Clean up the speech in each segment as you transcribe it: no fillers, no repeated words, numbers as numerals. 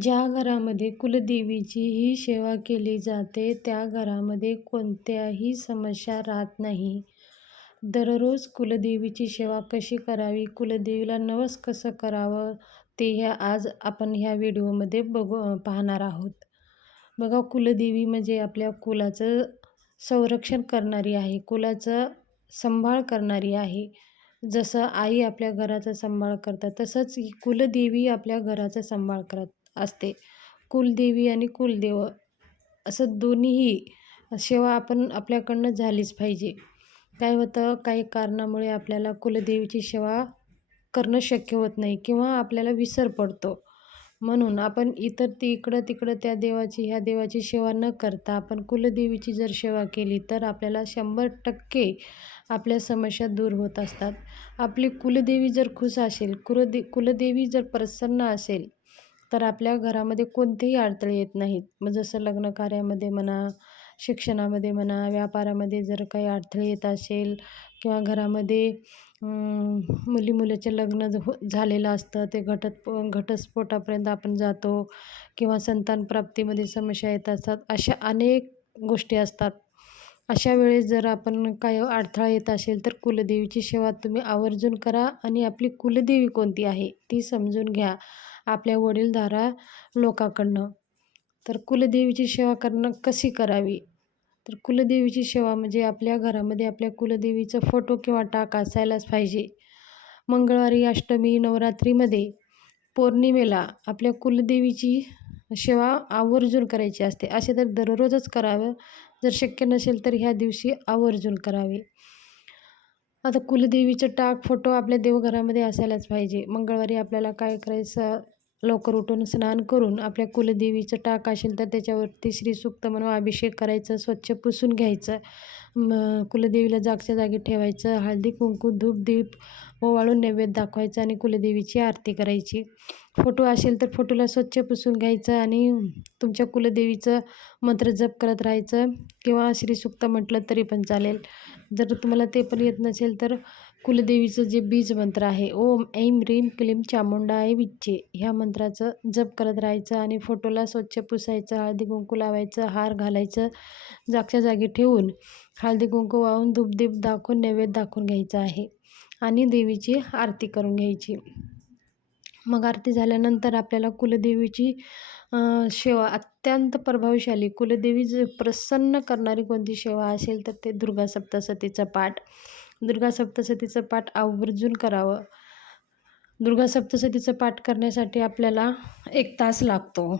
ज्या घरामध्ये कुलदेवीची ही सेवा केली जाते, त्या घरामध्ये कोणत्याही समस्या राहत नाही. दररोज कुलदेवीची सेवा कशी करावी, कुलदेवीला नवस कसं करावं, ते आज आपण ह्या व्हिडिओमध्ये पाहणार आहोत. बघा, कुलदेवी म्हणजे आपल्या कुलाचं संरक्षण करणारी आहे, कुलाचं सांभाळ करणारी आहे. जसं आई आपल्या घराचा सांभाळ करतात, तसंच ही कुलदेवी आपल्या घराचा सांभाळ करत असते. कुलदेवी आणि कुलदेव असं दोन्हीही सेवा आपण आपल्याकडनं झालीच पाहिजे. काय होतं, काही कारणामुळे आपल्याला कुलदेवीची सेवा करणं शक्य होत नाही किंवा आपल्याला विसर पडतो. म्हणून आपण इतर इकडं-तिकडं त्या देवाची, ह्या देवाची सेवा न करता आपण कुलदेवीची जर सेवा केली तर आपल्याला 100% आपल्या समस्या दूर होत असतात. आपली कुलदेवी जर खुश असेल, कुलदेवी जर प्रसन्न असेल, तर आपल्या घरामध्ये कोणतेही अडथळे येत नाहीत. मग जसं लग्न कार्यामध्ये म्हणा, शिक्षणामध्ये म्हणा, व्यापारामध्ये जर काही अडथळे येत असेल किंवा घरामध्ये मुली-मुलीचे लग्न झालेलं असतं, ते घटस्फोटापर्यंत आपण जातो किंवा संतान प्राप्तीमध्ये समस्या येत असतात. अशा अनेक गोष्टी असतात. अशा वेळेस जर आपण काही अडथळा येत असेल, तर कुलदेवीची सेवा तुम्ही आवर्जून करा आणि आपली कुलदेवी कोणती आहे ती समजून घ्या आपल्या वडीलधाऱ्या लोकांकडनं. तर कुलदेवीची सेवा करणं कशी करावी? तर कुलदेवीची सेवा म्हणजे आपल्या घरामध्ये आपल्या कुलदेवीचा फोटो किंवा टाक असायलाच पाहिजे. मंगळवारी, अष्टमी, नवरात्रीमध्ये, पौर्णिमेला आपल्या कुलदेवीची सेवा आवर्जून करायची असते. असे तर दररोजच करावं. जर शक्य नसेल तर ह्या दिवशी आवर्जून करावे. आता कुलदेवीचं टाक, फोटो आपल्या देवघरामध्ये असायलाच पाहिजे. मंगळवारी आपल्याला काय करायचं, लवकर उठून स्नान करून आपल्या कुलदेवीचं टाक असेल तर त्याच्यावरती श्रीसूक्त म्हणून अभिषेक करायचं, स्वच्छ पुसून घ्यायचं. कुलदेवीला जागच्या जागी ठेवायचं, हळदी कुंकू धूप दीप ओवाळून नैवेद्य दाखवायचा आणि कुलदेवीची आरती करायची. फोटो असेल तर फोटोला स्वच्छ पुसून घ्यायचं आणि तुमच्या कुलदेवीचं मंत्र जप करत राहायचं किंवा श्रीसूक्त म्हटलं तरी पण चालेल. जर तुम्हाला ते पण येत नसेल तर कुलदेवीचं जे बीज मंत्र आहे, ओम ऐं ह्रीं क्लीं चामुंडाय विच्चे, ह्या मंत्राचं जप करत राहायचं आणि फोटोला स्वच्छ पुसायचं, हळदी कुंकू लावायचं, हार घालायचं, जागच्या जागी ठेवून हळदी कुंकू वाहून धूपदीप दाखवून नैवेद्य दाखवून घ्यायचा आहे आणि देवीची आरती करून घ्यायची. मग आरती झाल्यानंतर आपल्याला कुलदेवीची सेवा अत्यंत प्रभावशाली, कुलदेवी प्रसन्न करणारी कोणती सेवा असेल तर ते दुर्गा सप्तशतीचा पाठ. दुर्गा सप्तशतीचं पाठ आवर्जून करावं. दुर्गा सप्तशतीचं पाठ करण्यासाठी आपल्याला 1 तास लागतो.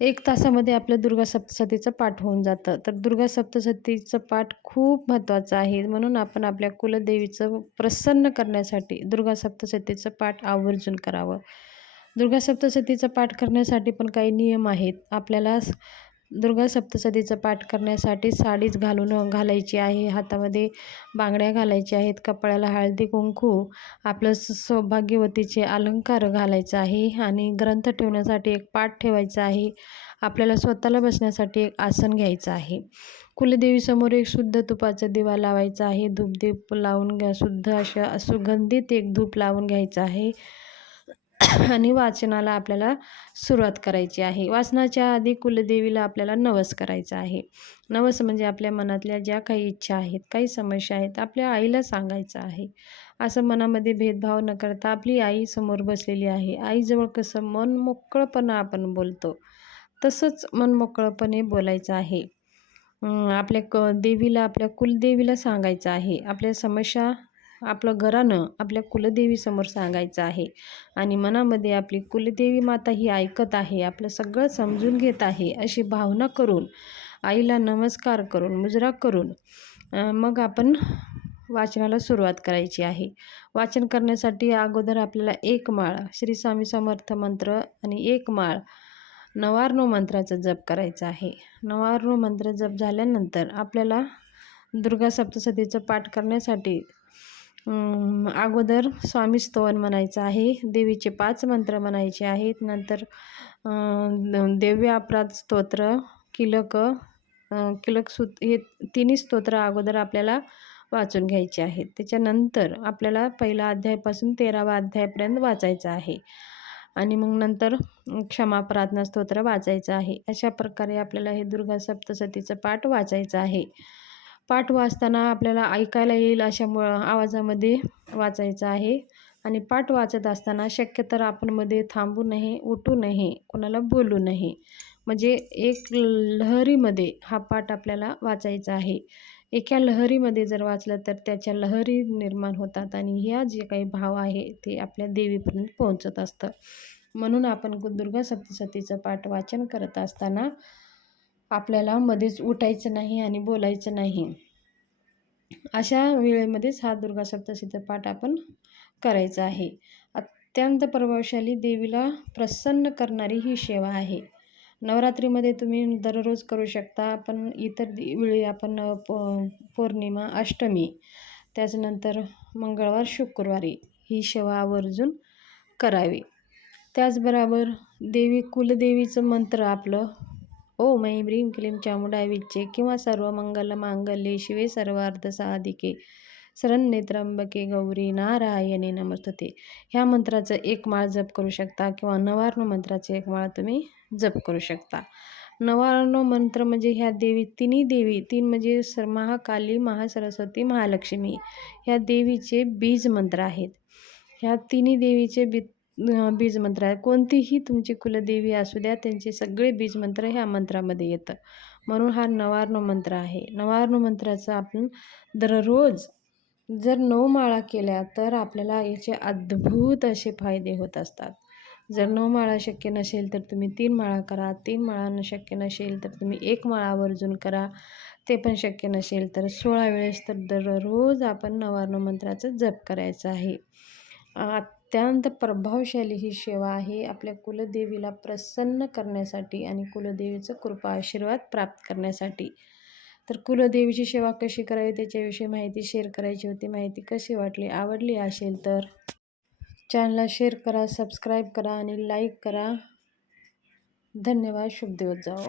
1 तासामध्ये आपलं दुर्गा सप्तशतीचं पाठ होऊन जातं. तर दुर्गा सप्तशतीचं पाठ खूप महत्त्वाचं आहे. म्हणून आपण आपल्या कुलदेवीचं प्रसन्न करण्यासाठी दुर्गा सप्तशतीचं पाठ आवर्जून करावं. दुर्गा सप्तशतीचा पाठ करण्यासाठी पण काही नियम आहेत. आपल्याला दुर्गा सप्तशतीचा पाठ करण्यासाठी साडीच घालायची आहे, हातामध्ये बांगड्या घालायच्या आहेत, कपाळाला हळदी कुंकू, आपलं सौभाग्यवतीचे अलंकार घालायचं आहे आणि ग्रंथ ठेवण्यासाठी एक पाट ठेवायचा आहे. आपल्याला स्वतःला बसण्यासाठी एक आसन घ्यायचं आहे. कुलदेवीसमोर एक शुद्ध तुपाचा दिवा लावायचा आहे. धूपदीप लावून शुद्ध अशा सुगंधित एक धूप लावून घ्यायचं आहे आणि वाचनाला आपल्याला सुरुवात करायची आहे. वाचनाच्या आधी कुलदेवीला आपल्याला नवस करायचा आहे. नवस म्हणजे आपल्या मनातल्या ज्या काही इच्छा आहेत, काही समस्या आहेत, आपल्या आईला सांगायचं आहे. असं मनामध्ये भेदभाव न करता आपली आई समोर बसलेली आहे, आईजवळ कसं मन मोकळंपणा आपण बोलतो तसंच मन मोकळंपणे बोलायचं आहे. आपल्या देवीला, आपल्या कुलदेवीला सांगायचं आहे. आपल्या समस्या आपलं घरानं आपल्या कुलदेवीसमोर सांगायचं आहे आणि मनामध्ये आपली कुलदेवी माता ही ऐकत आहे, आपलं सगळं समजून घेत आहे, अशी भावना करून, आईला नमस्कार करून, मुजरा करून मग आपण वाचनाला सुरुवात करायची आहे. वाचन करण्यासाठी अगोदर आपल्याला 1 माळ श्री स्वामी समर्थ मंत्र आणि 1 माळ नवार्णव मंत्राचा जप करायचा आहे. नवार्णव मंत्र जप झाल्यानंतर आपल्याला दुर्गा सप्तशतीचं पाठ करण्यासाठी अगोदर स्वामी स्तवन म्हणायचं आहे, देवीचे 5 मंत्र म्हणायचे आहेत, नंतर दिव्य अपराध स्तोत्र, हे तिन्ही स्तोत्र अगोदर आपल्याला वाचून घ्यायचे आहेत. त्याच्यानंतर आपल्याला पहिला अध्यायापासून 13वा अध्यायापर्यंत वाचायचं आहे आणि मग नंतर क्षमा प्रार्थना स्तोत्र वाचायचं आहे. अशा प्रकारे आपल्याला हे दुर्गा सप्तशतीचं पाठ वाचायचं आहे. पाठ वाचताना आपल्याला ऐकायला येईल अशा आवाजामध्ये वाचायचं आहे. आणि पाठ वाचत असताना शक्यतर आपण मध्ये थांबू नये, उठू नये, कोणाला बोलू नये. म्हणजे एक लहरीमध्ये हा पाठ आपल्याला वाचायचा आहे. एका लहरीमध्ये जर वाचलं तर त्याच्या लहरी निर्माण होतात आणि ह्या जे काही भाव आहे ते आपल्या देवीपर्यंत पोहोचत असतं. म्हणून आपण दुर्गा सप्तशतीचं पाठ वाचन करत असताना आपल्याला मध्येच उठायचं नाही आणि बोलायचं नाही. अशा वेळेमध्येच हा दुर्गा सप्तशतीचा पाठ आपण करायचा आहे. अत्यंत प्रभावशाली देवीला प्रसन्न करणारी ही सेवा आहे. नवरात्रीमध्ये तुम्ही दररोज करू शकता, पण इतर वेळी आपण पौर्णिमा, अष्टमी, त्याच्यानंतर मंगळवार, शुक्रवारी ही सेवा आवर्जून करावी. त्याचबरोबर कुलदेवीचं मंत्र आपलं ओम ऐं ह्रीं क्लीं चामुंडाय विच्चे किंवा सर्वमंगल मांगल्ये शिवे सर्वार्थ साधिके शरण्ये त्र्यंबके गौरी नारायणी नमस्तुते. ह्या मंत्राचं एक माळ जप करू शकता किंवा नवार्णव मंत्राचे एक माळ तुम्ही जप करू शकता. नवार्णव मंत्र म्हणजे ह्या तिन्ही देवी, तीन म्हणजे महाकाली, महासरस्वती, महालक्ष्मी ह्या देवीचे बीज मंत्र आहेत. ह्या तिन्ही देवीचे बीज मंत्र आहे. कोणतीही तुमची कुलदेवी असू द्या, त्यांचे सगळे बीज मंत्र ह्या मंत्रामध्ये येतं. म्हणून हा नवार्णव मंत्र आहे. नवार्णव मंत्राचा आपण दररोज जर 9 माळा केल्या तर आपल्याला याचे अद्भुत असे फायदे होत असतात. जर 9 माळा शक्य नसेल तर तुम्ही 3 माळा करा. 3 माळा शक्य नसेल तर तुम्ही 1 माळा आवर्जून करा. ते पण शक्य नसेल तर 16 वेळेस तर दररोज आपण नवार्णव मंत्राचं जप करायचं आहे. अत्यंत प्रभावशाली ही सेवा आहे आपल्या कुलदेवीला प्रसन्न करण्यासाठी आणि कुलदेवीचं कृपा आशीर्वाद प्राप्त करण्यासाठी. तर कुलदेवीची सेवा कशी करावी त्याच्याविषयी माहिती शेअर करायची होती. माहिती कशी वाटली, आवडली असेल तर चॅनलला शेअर करा, सबस्क्राईब करा आणि लाईक करा. धन्यवाद. शुभ दिवस जावो.